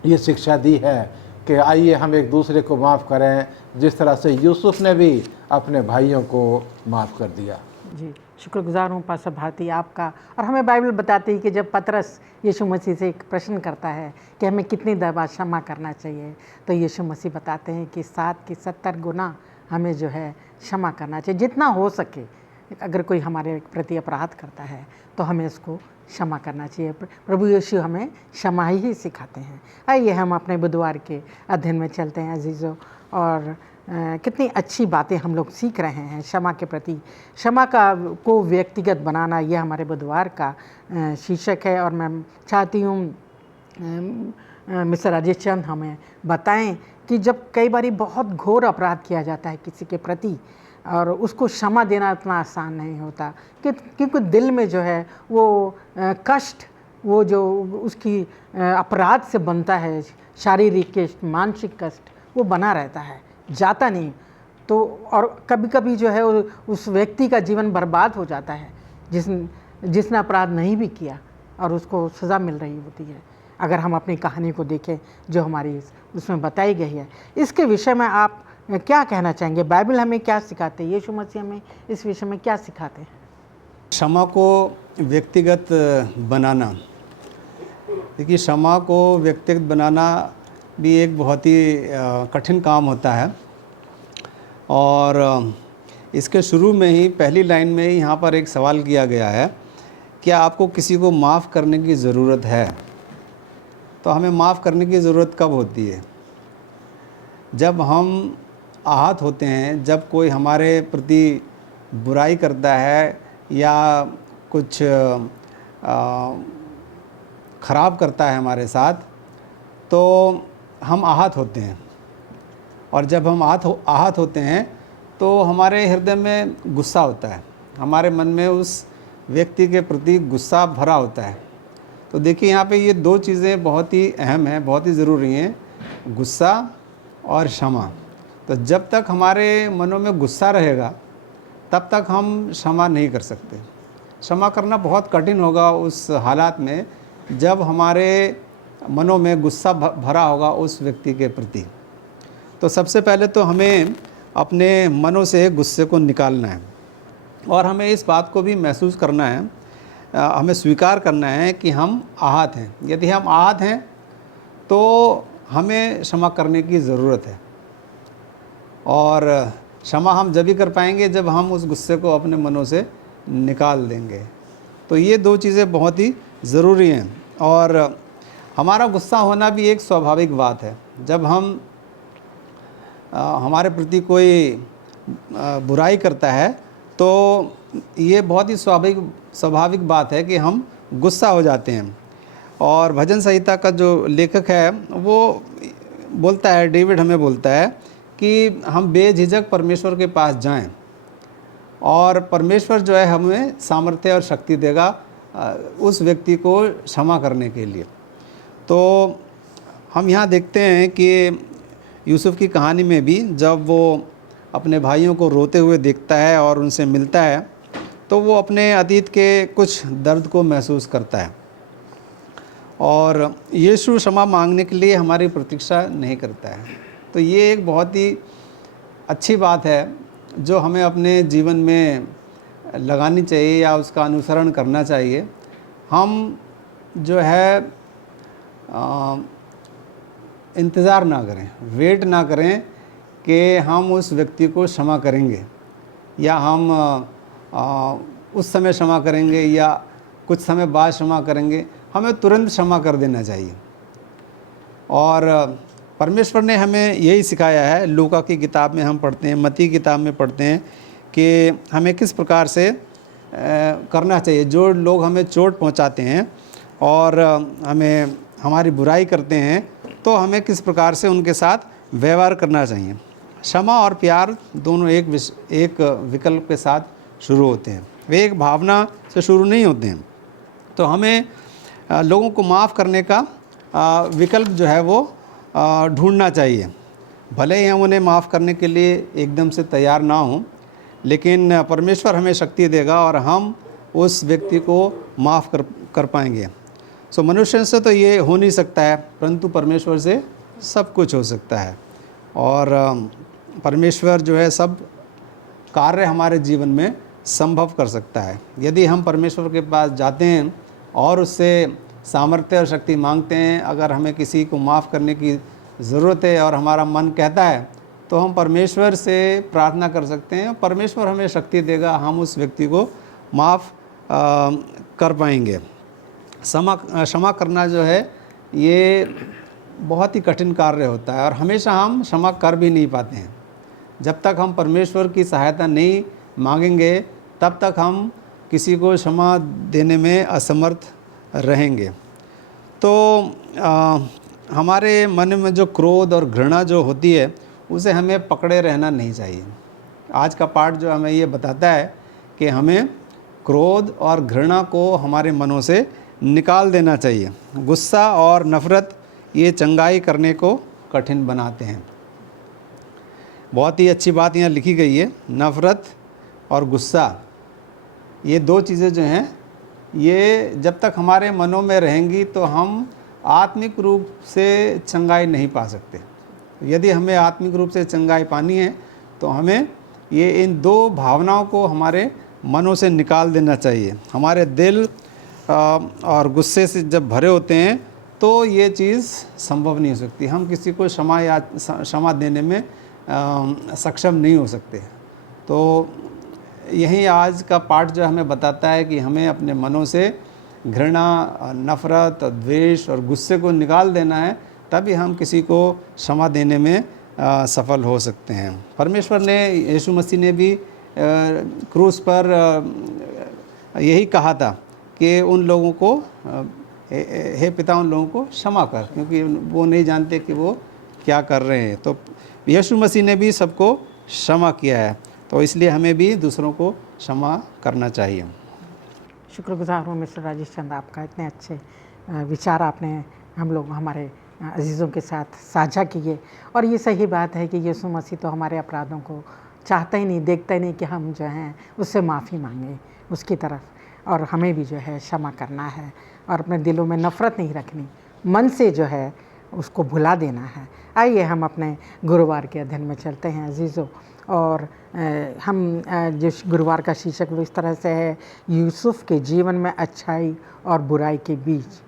ये शिक्षा दी है कि आइए हम एक दूसरे को माफ़ करें, जिस तरह से यूसुफ ने भी अपने भाइयों को माफ़ कर दिया। जी, शुक्रगुजार हूँ पास्टर भारती आपका। और हमें बाइबल बताती है कि जब पतरस यीशु मसीह से एक प्रश्न करता है कि हमें कितनी दफ़ा क्षमा करना चाहिए, तो यीशु मसीह बताते हैं कि 7 की 70 गुना हमें जो है क्षमा करना चाहिए, जितना हो सके। अगर कोई हमारे प्रति अपराध करता है तो हमें उसको क्षमा करना चाहिए। प्रभु यीशु हमें क्षमा ही सिखाते हैं। आइए हम अपने बुधवार के अध्ययन में चलते हैं अजीज़ों, और कितनी अच्छी बातें हम लोग सीख रहे हैं क्षमा के प्रति। क्षमा को व्यक्तिगत बनाना, यह हमारे बुधवार का शीर्षक है। और मैं चाहती हूँ मिस्टर राजेश चंद हमें बताएं कि जब कई बार बहुत घोर अपराध किया जाता है किसी के प्रति, और उसको क्षमा देना उतना आसान नहीं होता, क्योंकि दिल में जो है वो कष्ट, वो जो उसकी अपराध से बनता है, शारीरिक कष्ट, मानसिक कष्ट, वो बना रहता है, जाता नहीं। तो और कभी कभी जो है उस व्यक्ति का जीवन बर्बाद हो जाता है जिसने अपराध नहीं भी किया और उसको सज़ा मिल रही होती है। अगर हम अपनी कहानी को देखें जो हमारी उसमें बताई गई है, इसके विषय में आप क्या कहना चाहेंगे? बाइबल हमें क्या सिखाते हैं? यीशु मसीह हमें इस विषय में क्या सिखाते हैं? क्षमा को व्यक्तिगत बनाना, देखिए क्षमा को व्यक्तिगत बनाना भी एक बहुत ही कठिन काम होता है। और इसके शुरू में ही पहली लाइन में ही यहाँ पर एक सवाल किया गया है, क्या आपको किसी को माफ़ करने की ज़रूरत है? तो हमें माफ़ करने की ज़रूरत कब होती है? जब हम आहत होते हैं, जब कोई हमारे प्रति बुराई करता है या कुछ ख़राब करता है हमारे साथ, तो हम आहत होते हैं। और जब हम आहत होते हैं तो हमारे हृदय में गुस्सा होता है, हमारे मन में उस व्यक्ति के प्रति गुस्सा भरा होता है। तो देखिए यहाँ पे ये दो चीज़ें बहुत ही अहम हैं, बहुत ही ज़रूरी हैं, गुस्सा और क्षमा। तो जब तक हमारे मनों में गुस्सा रहेगा तब तक हम क्षमा नहीं कर सकते। क्षमा करना बहुत कठिन होगा उस हालात में जब हमारे मनों में गुस्सा भरा होगा उस व्यक्ति के प्रति। तो सबसे पहले तो हमें अपने मनों से गुस्से को निकालना है, और हमें इस बात को भी महसूस करना है, हमें स्वीकार करना है कि हम आहत हैं। यदि हम आहत हैं तो हमें क्षमा करने की ज़रूरत है। और क्षमा हम जब भी कर पाएंगे जब हम उस गुस्से को अपने मनों से निकाल देंगे। तो ये दो चीज़ें बहुत ही ज़रूरी हैं। और हमारा गुस्सा होना भी एक स्वाभाविक बात है। जब हम हमारे प्रति कोई बुराई करता है तो ये बहुत ही स्वाभाविक बात है कि हम गुस्सा हो जाते हैं। और भजन संहिता का जो लेखक है वो बोलता है, डेविड हमें बोलता है कि हम बेझिझक परमेश्वर के पास जाएं, और परमेश्वर जो है हमें सामर्थ्य और शक्ति देगा उस व्यक्ति को क्षमा करने के लिए। तो हम यहाँ देखते हैं कि यूसुफ की कहानी में भी जब वो अपने भाइयों को रोते हुए देखता है और उनसे मिलता है तो वो अपने अतीत के कुछ दर्द को महसूस करता है। और यीशु क्षमा मांगने के लिए हमारी प्रतीक्षा नहीं करता है। तो ये एक बहुत ही अच्छी बात है जो हमें अपने जीवन में लगानी चाहिए या उसका अनुसरण करना चाहिए। हम जो है इंतज़ार ना करें, वेट ना करें कि हम उस व्यक्ति को क्षमा करेंगे या हम उस समय क्षमा करेंगे या कुछ समय बाद क्षमा करेंगे। हमें तुरंत क्षमा कर देना चाहिए। और परमेश्वर ने हमें यही सिखाया है। लूका की किताब में हम पढ़ते हैं, मत्ती की किताब में पढ़ते हैं कि हमें किस प्रकार से करना चाहिए। जो लोग हमें चोट पहुंचाते हैं और हमें हमारी बुराई करते हैं तो हमें किस प्रकार से उनके साथ व्यवहार करना चाहिए। क्षमा और प्यार दोनों एक विकल्प के साथ शुरू होते हैं, वे एक भावना से शुरू नहीं होते हैं। तो हमें लोगों को माफ़ करने का विकल्प जो है वो ढूंढना चाहिए। भले ही हम उन्हें माफ़ करने के लिए एकदम से तैयार ना हों, लेकिन परमेश्वर हमें शक्ति देगा और हम उस व्यक्ति को माफ़ कर पाएंगे। सो मनुष्य से तो ये हो नहीं सकता है, परंतु परमेश्वर से सब कुछ हो सकता है। और परमेश्वर जो है सब कार्य हमारे जीवन में संभव कर सकता है। यदि हम परमेश्वर के पास जाते हैं और उससे सामर्थ्य और शक्ति मांगते हैं, अगर हमें किसी को माफ़ करने की ज़रूरत है और हमारा मन कहता है, तो हम परमेश्वर से प्रार्थना कर सकते हैं। परमेश्वर हमें शक्ति देगा, हम उस व्यक्ति को माफ़ कर पाएंगे। क्षमा करना जो है ये बहुत ही कठिन कार्य होता है और हमेशा हम क्षमा कर भी नहीं पाते हैं। जब तक हम परमेश्वर की सहायता नहीं मांगेंगे तब तक हम किसी को क्षमा देने में असमर्थ रहेंगे। तो हमारे मन में जो क्रोध और घृणा जो होती है उसे हमें पकड़े रहना नहीं चाहिए। आज का पाठ जो हमें ये बताता है कि हमें क्रोध और घृणा को हमारे मनों से निकाल देना चाहिए। गुस्सा और नफ़रत ये चंगाई करने को कठिन बनाते हैं। बहुत ही अच्छी बात यहाँ लिखी गई है। नफ़रत और गुस्सा ये दो चीज़ें जो हैं ये जब तक हमारे मनों में रहेंगी तो हम आत्मिक रूप से चंगाई नहीं पा सकते। यदि हमें आत्मिक रूप से चंगाई पानी है तो हमें ये इन दो भावनाओं को हमारे मनों से निकाल देना चाहिए। हमारे दिल और गुस्से से जब भरे होते हैं तो ये चीज़ संभव नहीं हो सकती। हम किसी को क्षमा देने में सक्षम नहीं हो सकते। तो यही आज का पाठ जो हमें बताता है कि हमें अपने मनों से घृणा, नफ़रत, द्वेष और गुस्से को निकाल देना है, तभी हम किसी को क्षमा देने में सफल हो सकते हैं। परमेश्वर ने, यीशु मसीह ने भी क्रूस पर यही कहा था कि उन लोगों को, हे पिता उन लोगों को क्षमा कर, क्योंकि वो नहीं जानते कि वो क्या कर रहे हैं। तो यीशु मसीह ने भी सबको क्षमा किया है, तो इसलिए हमें भी दूसरों को क्षमा करना चाहिए। शुक्रगुजार हूँ मिस्टर राजेश चंद, आपका इतने अच्छे विचार आपने हम लोग हमारे अजीज़ों के साथ साझा किए। और ये सही बात है कि यीशु मसीह तो हमारे अपराधों को चाहता ही नहीं, देखता ही नहीं कि हम जो हैं उससे माफ़ी मांगें उसकी तरफ, और हमें भी जो है क्षमा करना है और अपने दिलों में नफ़रत नहीं रखनी, मन से जो है उसको भुला देना है। आइए हम अपने गुरुवार के अध्ययन में चलते हैं अजीज़ों। और हम जिस गुरुवार का शीर्षक वो इस तरह से है, यूसुफ के जीवन में अच्छाई और बुराई के बीच।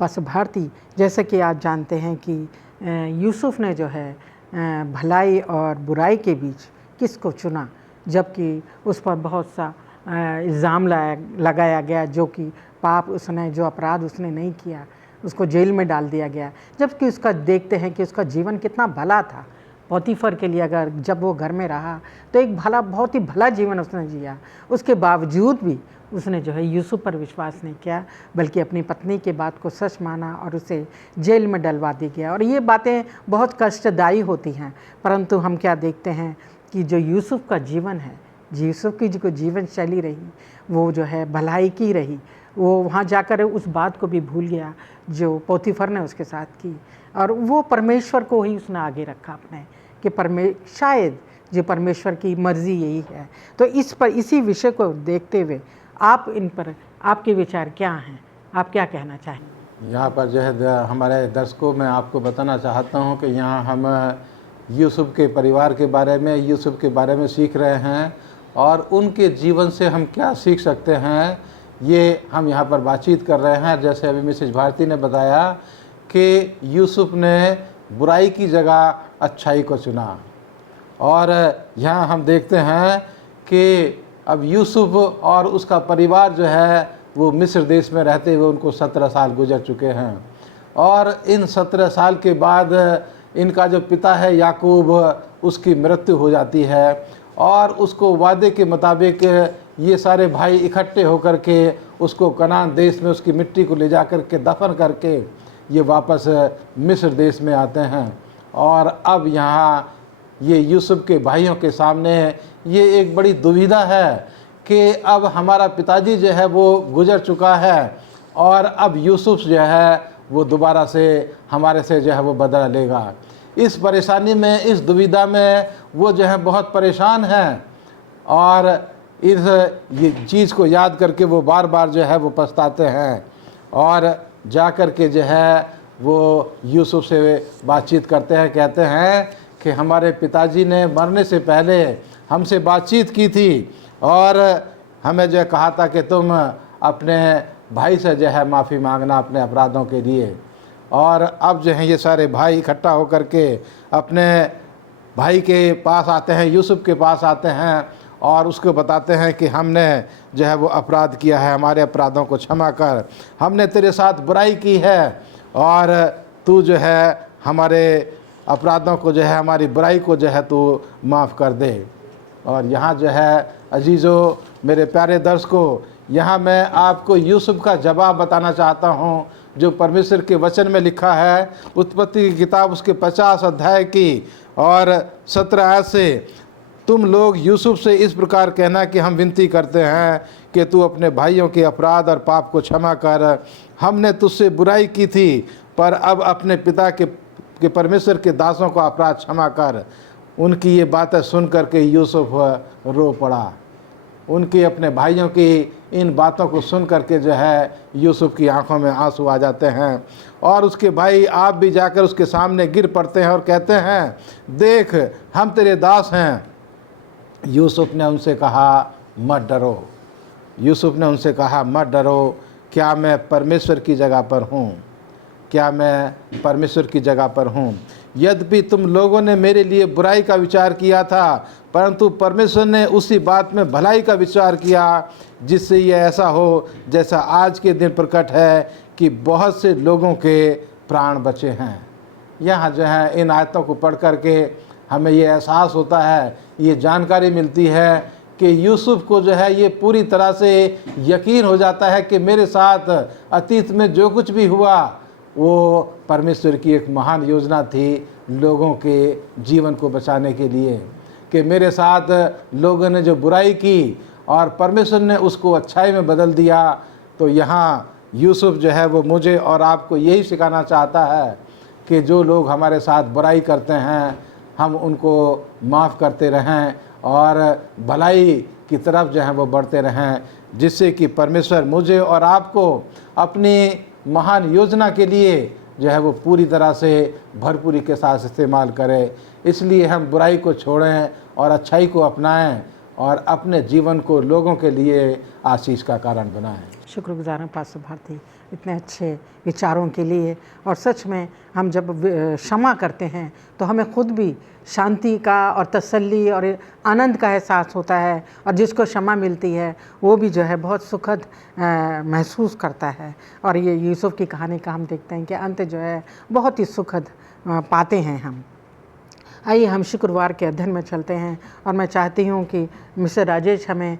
बस भारती, जैसे कि आप जानते हैं कि यूसुफ ने जो है भलाई और बुराई के बीच किसको चुना, जबकि उस पर बहुत सा इल्ज़ाम लगाया गया, जो कि पाप उसने, जो अपराध उसने नहीं किया, उसको जेल में डाल दिया गया। जबकि उसका देखते हैं कि उसका जीवन कितना भला था। पोतीफर के लिए अगर जब वो घर में रहा तो एक भला, बहुत ही भला जीवन उसने जिया। उसके बावजूद भी उसने जो है यूसुफ पर विश्वास नहीं किया, बल्कि अपनी पत्नी के बात को सच माना और उसे जेल में डलवा दिया गया। और ये बातें बहुत कष्टदायी होती हैं, परंतु हम क्या देखते हैं कि जो यूसुफ का जीवन है, यूसुफ की जो जीवन शैली रही वो जो है भलाई की रही। वो वहाँ जाकर उस बात को भी भूल गया जो पोतीफर ने उसके साथ की, और वो परमेश्वर को ही उसने आगे रखा अपने, कि शायद जो परमेश्वर की मर्ज़ी यही है। तो इसी विषय को देखते हुए आप इन पर आपके विचार क्या हैं, आप क्या कहना चाहेंगे? यहाँ पर जो है हमारे दर्शकों में आपको बताना चाहता हूँ कि यहाँ हम यूसुफ के परिवार के बारे में, यूसुफ के बारे में सीख रहे हैं और उनके जीवन से हम क्या सीख सकते हैं, ये हम यहाँ पर बातचीत कर रहे हैं। जैसे अभी मिसेज भारती ने बताया कि यूसुफ ने बुराई की जगह अच्छाई को चुना, और यहाँ हम देखते हैं कि अब यूसुफ और उसका परिवार जो है वो मिस्र देश में रहते हुए उनको 17 साल गुजर चुके हैं। और इन 17 साल के बाद इनका जो पिता है याकूब, उसकी मृत्यु हो जाती है, और उसको वादे के मुताबिक ये सारे भाई इकट्ठे होकर के उसको कनान देश में उसकी मिट्टी को ले जा कर के दफन करके ये वापस मिस्र देश में आते हैं। और अब यहाँ ये यूसुफ के भाइयों के सामने ये एक बड़ी दुविधा है कि अब हमारा पिताजी जो है वो गुजर चुका है और अब यूसुफ जो है वो दोबारा से हमारे से जो है वो बदला लेगा। इस परेशानी में, इस दुविधा में वो जो है बहुत परेशान हैं और इस ये चीज़ को याद करके वो बार बार जो है वो पछताते हैं और जा कर के जो है वो यूसुफ से बातचीत करते हैं। कहते हैं कि हमारे पिताजी ने मरने से पहले हमसे बातचीत की थी और हमें जो कहा था कि तुम अपने भाई से जो है माफ़ी मांगना अपने अपराधों के लिए। और अब जो है ये सारे भाई इकट्ठा होकर के अपने भाई के पास आते हैं, यूसुफ के पास आते हैं और उसको बताते हैं कि हमने जो है वो अपराध किया है, हमारे अपराधों को क्षमा कर, हमने तेरे साथ बुराई की है और तू जो है हमारे अपराधों को जो है, हमारी बुराई को जो है तू माफ़ कर दे। और यहाँ जो है अजीज़ों, मेरे प्यारे दर्शकों, यहाँ मैं आपको यूसुफ का जवाब बताना चाहता हूँ जो परमेश्वर के वचन में लिखा है। उत्पत्ति की किताब उसके 50 अध्याय की और 17 आयत से, तुम लोग यूसुफ से इस प्रकार कहना कि हम विनती करते हैं कि तू अपने भाइयों के अपराध और पाप को क्षमा कर, हमने तुझसे बुराई की थी पर अब अपने पिता के परमेश्वर के दासों का अपराध क्षमा कर। उनकी ये बातें सुन करके यूसुफ रो पड़ा। उनके अपने भाइयों की इन बातों को सुन करके जो है यूसुफ की आंखों में आंसू आ जाते हैं और उसके भाई आप भी जाकर उसके सामने गिर पड़ते हैं और कहते हैं, देख हम तेरे दास हैं। यूसुफ ने उनसे कहा, मत डरो। यूसुफ ने उनसे कहा, मत डरो, क्या मैं परमेश्वर की जगह पर हूँ? क्या मैं परमेश्वर की जगह पर हूँ? यद्यपि तुम लोगों ने मेरे लिए बुराई का विचार किया था, परंतु परमेश्वर ने उसी बात में भलाई का विचार किया, जिससे ये ऐसा हो जैसा आज के दिन प्रकट है कि बहुत से लोगों के प्राण बचे हैं। यहाँ जो है इन आयतों को पढ़ कर के हमें ये एहसास होता है, ये जानकारी मिलती है कि यूसुफ को जो है ये पूरी तरह से यकीन हो जाता है कि मेरे साथ अतीत में जो कुछ भी हुआ वो परमेश्वर की एक महान योजना थी लोगों के जीवन को बचाने के लिए, कि मेरे साथ लोगों ने जो बुराई की और परमेश्वर ने उसको अच्छाई में बदल दिया। तो यहाँ यूसुफ जो है वो मुझे और आपको यही सिखाना चाहता है कि जो लोग हमारे साथ बुराई करते हैं हम उनको माफ़ करते रहें और भलाई की तरफ जो है वो बढ़ते रहें, जिससे कि परमेश्वर मुझे और आपको अपनी महान योजना के लिए जो है वो पूरी तरह से भरपूरी के साथ इस्तेमाल करे। इसलिए हम बुराई को छोड़ें और अच्छाई को अपनाएं और अपने जीवन को लोगों के लिए आशीष का कारण बनाएं। शुक्रगुजार हैं पास्टर भारती इतने अच्छे विचारों के लिए। और सच में हम जब क्षमा करते हैं तो हमें खुद भी शांति का और तसल्ली और आनंद का एहसास होता है, और जिसको क्षमा मिलती है वो भी जो है बहुत सुखद महसूस करता है। और ये यूसुफ की कहानी का हम देखते हैं कि अंत जो है बहुत ही सुखद पाते हैं हम। आइए हम शुक्रवार के अध्ययन में चलते हैं और मैं चाहती हूँ कि मिस्टर राजेश हमें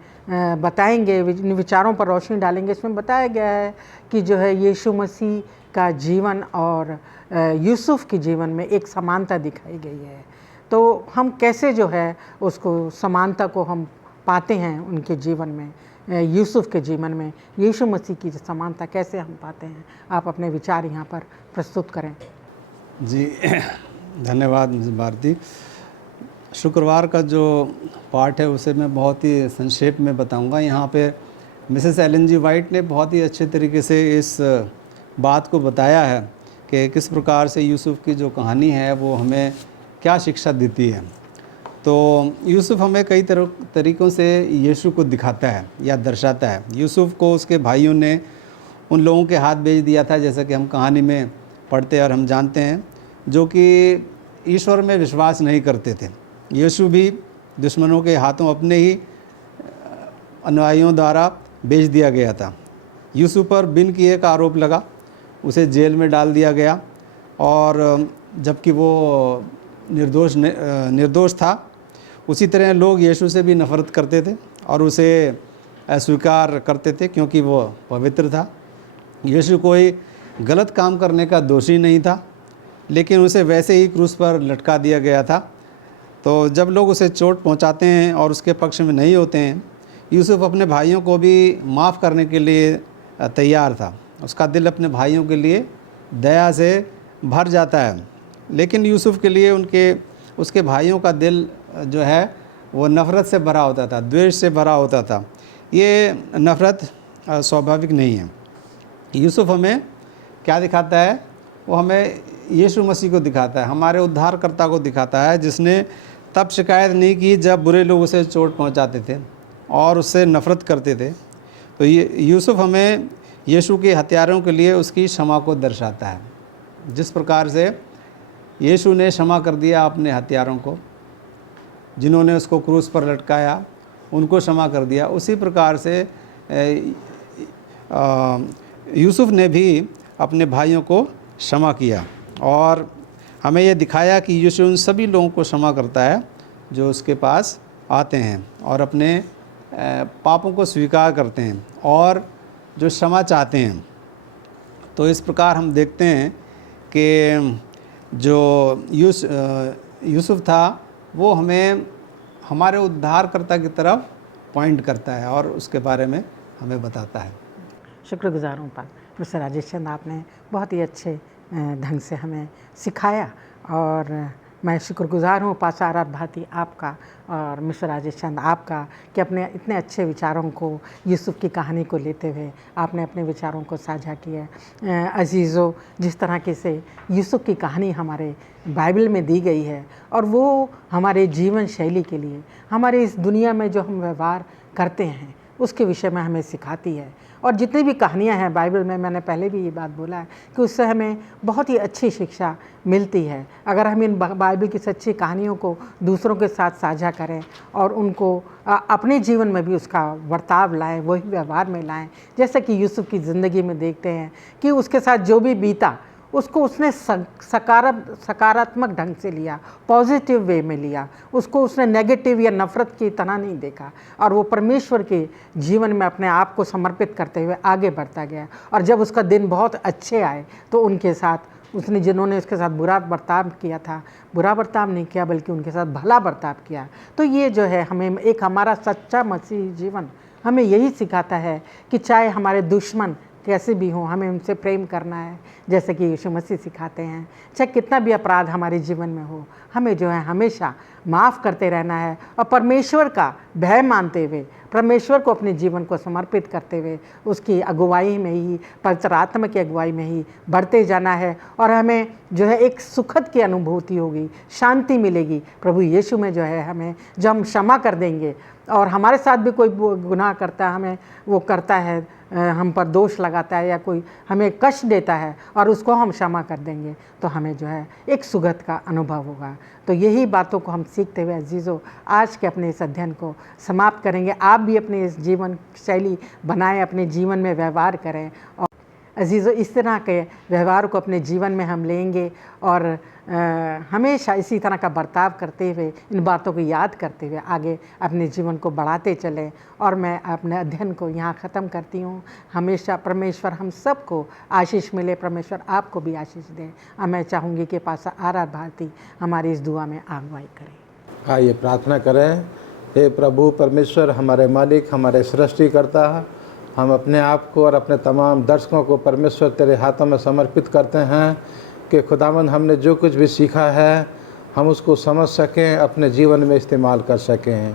बताएंगे, इन विचारों पर रोशनी डालेंगे। इसमें बताया गया है कि जो है यीशु मसीह का जीवन और यूसुफ के जीवन में एक समानता दिखाई गई है। तो हम कैसे जो है उसको समानता को हम पाते हैं उनके जीवन में, यूसुफ के जीवन में यीशु मसीह की समानता कैसे हम पाते हैं? आप अपने विचार यहाँ पर प्रस्तुत करें। जी धन्यवाद मिस भारती। शुक्रवार का जो पाठ है उसे मैं बहुत ही संक्षेप में बताऊंगा। यहाँ पे मिसेस एलन जी वाइट ने बहुत ही अच्छे तरीके से इस बात को बताया है कि किस प्रकार से यूसुफ की जो कहानी है वो हमें क्या शिक्षा देती है। तो यूसुफ हमें कई तरीक़ों से यीशु को दिखाता है या दर्शाता है। यूसुफ को उसके भाइयों ने उन लोगों के हाथ भेज दिया था, जैसा कि हम कहानी में पढ़ते और हम जानते हैं, जो कि ईश्वर में विश्वास नहीं करते थे। यीशु भी दुश्मनों के हाथों अपने ही अनुयायियों द्वारा भेज दिया गया था। यूसुफ पर बिन किए का आरोप लगा, उसे जेल में डाल दिया गया, और जबकि वो निर्दोष था। उसी तरह लोग यीशु से भी नफ़रत करते थे और उसे अस्वीकार करते थे क्योंकि वो पवित्र था। यीशु कोई गलत काम करने का दोषी नहीं था, लेकिन उसे वैसे ही क्रूस पर लटका दिया गया था। तो जब लोग उसे चोट पहुंचाते हैं और उसके पक्ष में नहीं होते हैं, यूसुफ अपने भाइयों को भी माफ़ करने के लिए तैयार था। उसका दिल अपने भाइयों के लिए दया से भर जाता है। लेकिन यूसुफ के लिए उसके भाइयों का दिल जो है वो नफ़रत से भरा होता था, द्वेष से भरा होता था। ये नफ़रत स्वाभाविक नहीं है। यूसुफ हमें क्या दिखाता है? वो हमें यीशु मसीह को दिखाता है, हमारे उद्धारकर्ता को दिखाता है, जिसने तब शिकायत नहीं की जब बुरे लोग उसे चोट पहुंचाते थे और उससे नफ़रत करते थे। तो ये यूसुफ हमें यीशु के हत्यारों के लिए उसकी क्षमा को दर्शाता है। जिस प्रकार से यीशु ने क्षमा कर दिया अपने हत्यारों को, जिन्होंने उसको क्रूस पर लटकाया, उनको क्षमा कर दिया, उसी प्रकार से यूसुफ ने भी अपने भाइयों को क्षमा किया और हमें यह दिखाया कि यीशु उन सभी लोगों को क्षमा करता है जो उसके पास आते हैं और अपने पापों को स्वीकार करते हैं और जो क्षमा चाहते हैं। तो इस प्रकार हम देखते हैं कि जो यूसुफ था वो हमें हमारे उद्धारकर्ता की तरफ पॉइंट करता है और उसके बारे में हमें बताता है। शुक्रगुजार हूँ मिस्टर राजेश चंद, आपने बहुत ही अच्छे ढंग से हमें सिखाया और मैं शुक्रगुजार हूँ पास्टर आर भारती आपका और मिस्टर राजेश चंद आपका कि अपने इतने अच्छे विचारों को यूसुफ की कहानी को लेते हुए आपने अपने विचारों को साझा किया। अजीज़ों, जिस तरह से यूसुफ की कहानी हमारे बाइबल में दी गई है और वो हमारे जीवन शैली के लिए, हमारे इस दुनिया में जो हम व्यवहार करते हैं उसके विषय में हमें सिखाती है। और जितनी भी कहानियाँ हैं बाइबल में, मैंने पहले भी ये बात बोला है कि उससे हमें बहुत ही अच्छी शिक्षा मिलती है। अगर हम इन बाइबल की सच्ची कहानियों को दूसरों के साथ साझा करें और उनको अपने जीवन में भी उसका बर्ताव लाएं, वही व्यवहार में लाएं, जैसे कि यूसुफ की ज़िंदगी में देखते हैं कि उसके साथ जो भी बीता उसको उसने सकारात्मक ढंग से लिया, पॉजिटिव वे में लिया, उसको उसने नेगेटिव या नफ़रत की तरह नहीं देखा और वो परमेश्वर के जीवन में अपने आप को समर्पित करते हुए आगे बढ़ता गया। और जब उसका दिन बहुत अच्छे आए तो उनके साथ उसने, जिन्होंने उसके साथ बुरा बर्ताव किया था, बुरा बर्ताव नहीं किया बल्कि उनके साथ भला बर्ताव किया। तो ये जो है हमें एक हमारा सच्चा मसीही जीवन हमें यही सिखाता है कि चाहे हमारे दुश्मन कैसे भी हों, हमें उनसे प्रेम करना है, जैसे कि यीशु मसीह सिखाते हैं। चाहे कितना भी अपराध हमारे जीवन में हो, हमें जो है हमेशा माफ़ करते रहना है और परमेश्वर का भय मानते हुए, परमेश्वर को अपने जीवन को समर्पित करते हुए उसकी अगुवाई में ही, पवित्र आत्मा की अगुवाई में ही बढ़ते जाना है। और हमें जो है एक सुखद की अनुभूति होगी, शांति मिलेगी प्रभु यीशु में। जो है हमें, जब हम क्षमा कर देंगे और हमारे साथ भी कोई गुनाह करता है, हमें वो करता है, हम पर दोष लगाता है या कोई हमें कष्ट देता है और उसको हम क्षमा कर देंगे तो हमें जो है एक सुगत का अनुभव होगा। तो यही बातों को हम सीखते हुए अजीज़ों आज के अपने इस अध्ययन को समाप्त करेंगे। आप भी अपने इस जीवन शैली बनाएं, अपने जीवन में व्यवहार करें और अजीज़ों इस तरह के व्यवहार को अपने जीवन में हम लेंगे और हमेशा इसी तरह का बर्ताव करते हुए, इन बातों को याद करते हुए आगे अपने जीवन को बढ़ाते चलें। और मैं अपने अध्ययन को यहाँ ख़त्म करती हूँ। हमेशा परमेश्वर हम सबको आशीष मिले, परमेश्वर आपको भी आशीष दे। और मैं चाहूँगी कि पास्टर आर भारती हमारी इस दुआ में अगुवाई करें। आइए प्रार्थना करें। हे प्रभु परमेश्वर, हमारे मालिक, हमारे सृष्टिकर्ता, हम अपने आप को और अपने तमाम दर्शकों को परमेश्वर तेरे हाथों में समर्पित करते हैं कि खुदावंद हमने जो कुछ भी सीखा है हम उसको समझ सकें, अपने जीवन में इस्तेमाल कर सकें।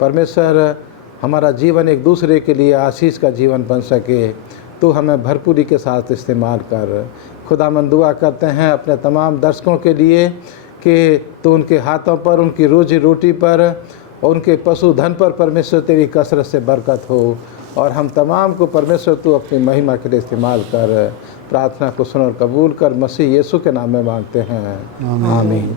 परमेश्वर हमारा जीवन एक दूसरे के लिए आशीष का जीवन बन सके, तो हमें भरपूरी के साथ इस्तेमाल कर। खुदावंद दुआ करते हैं अपने तमाम दर्शकों के लिए कि तो उनके हाथों पर, उनकी रोजी रोटी पर और उनके पशुधन पर परमेश्वर तेरी कसरत से बरकत हो और हम तमाम को परमेश्वर तू अपनी महिमा के लिए इस्तेमाल कर। प्रार्थना को सुन और कबूल कर, मसीह यीशु के नाम में मांगते हैं, आमीन।